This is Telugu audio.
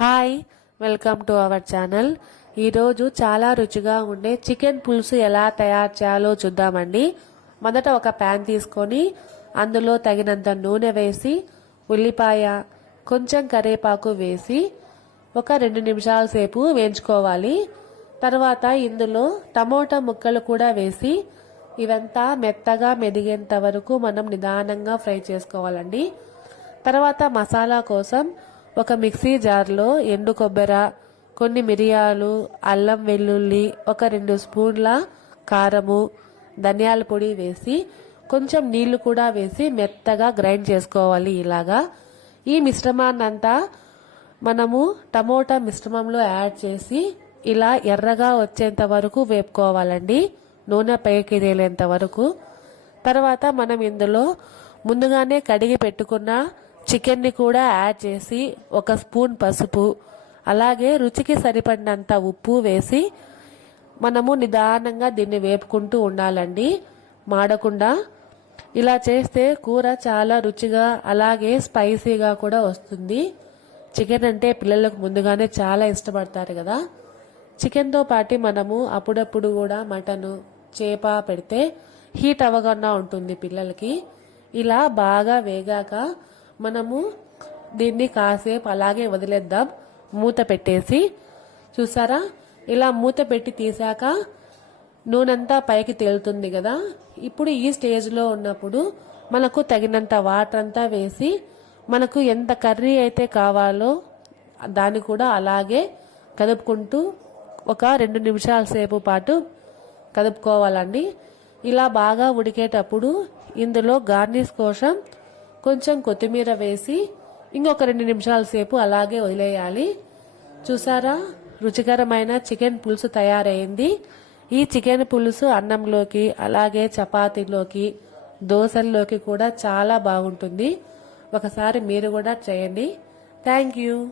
Hi welcome to our channel. ఈరోజు చాలా రుచిగా ఉండే చికెన్ పులుసు ఎలా తయారు చేయాలో చూద్దామండి. మొదట ఒక ప్యాన్ తీసుకొని అందులో తగినంత నూనె వేసి ఉల్లిపాయ కొంచెం కరివేపాకు వేసి ఒక రెండు నిమిషాల సేపు వేయించుకోవాలి. తర్వాత ఇందులో టమోటా ముక్కలు కూడా వేసి ఇవంతా మెత్తగా మెదిగేంత వరకు మనం నిదానంగా ఫ్రై చేసుకోవాలండి. తర్వాత మసాలా కోసం ఒక మిక్సీ జార్లో ఎండు కొబ్బెర కొన్ని మిరియాలు అల్లం వెల్లుల్లి ఒక రెండు స్పూన్ల కారము ధనియాల పొడి వేసి కొంచెం నీళ్ళు కూడా వేసి మెత్తగా గ్రైండ్ చేసుకోవాలి ఇలాగా. ఈ మిశ్రమాన్నంతా మనము టమోటా మిశ్రమంలో యాడ్ చేసి ఇలా ఎర్రగా వచ్చేంత వరకు వేపుకోవాలండి. నూనె పైకి తేలేంత వరకు. తర్వాత మనం ఇందులో ముందుగానే కడిగి పెట్టుకున్న చికెన్ని కూడా యాడ్ చేసి ఒక స్పూన్ పసుపు అలాగే రుచికి సరిపడినంత ఉప్పు వేసి మనము నిదానంగా దీన్ని వేపుకుంటూ ఉండాలండి. మాడకుండా ఇలా చేస్తే కూర చాలా రుచిగా అలాగే స్పైసీగా కూడా వస్తుంది. చికెన్ అంటే పిల్లలకు ముందుగానే చాలా ఇష్టపడతారు కదా. చికెన్తో పాటు మనము అప్పుడప్పుడు కూడా మటను చేప పెడితే హీట్ అవ్వకుండా ఉంటుంది పిల్లలకి. ఇలా బాగా వేగాక మనము దీన్ని కాసేపు అలాగే వదిలేద్దాం. మూత పెట్టేసి చూసారా? ఇలా మూత పెట్టి తీసాక నూనెంతా పైకి తేలుతుంది కదా? ఇప్పుడు ఈ స్టేజ్లో ఉన్నప్పుడు మనకు తగినంత వాటర్ అంతా వేసి మనకు ఎంత కర్రీ అయితే కావాలో దాన్ని కూడా అలాగే కదుపుకుంటూ ఒక రెండు నిమిషాల సేపు పాటు కదుపుకోవాలండి ఇలా బాగా ఉడికేటప్పుడు ఇందులో గార్నిష్ కోసం కొంచెం కొత్తిమీర వేసి ఇంకొక రెండు నిమిషాల సేపు అలాగే వదిలేయాలి. చూసారా? రుచికరమైన చికెన్ పులుసు తయారైంది. ఈ చికెన్ పులుసు అన్నంలోకి అలాగే చపాతీలోకి దోశల్లోకి కూడా చాలా బాగుంటుంది. ఒకసారి మీరు కూడా చేయండి. Thank you.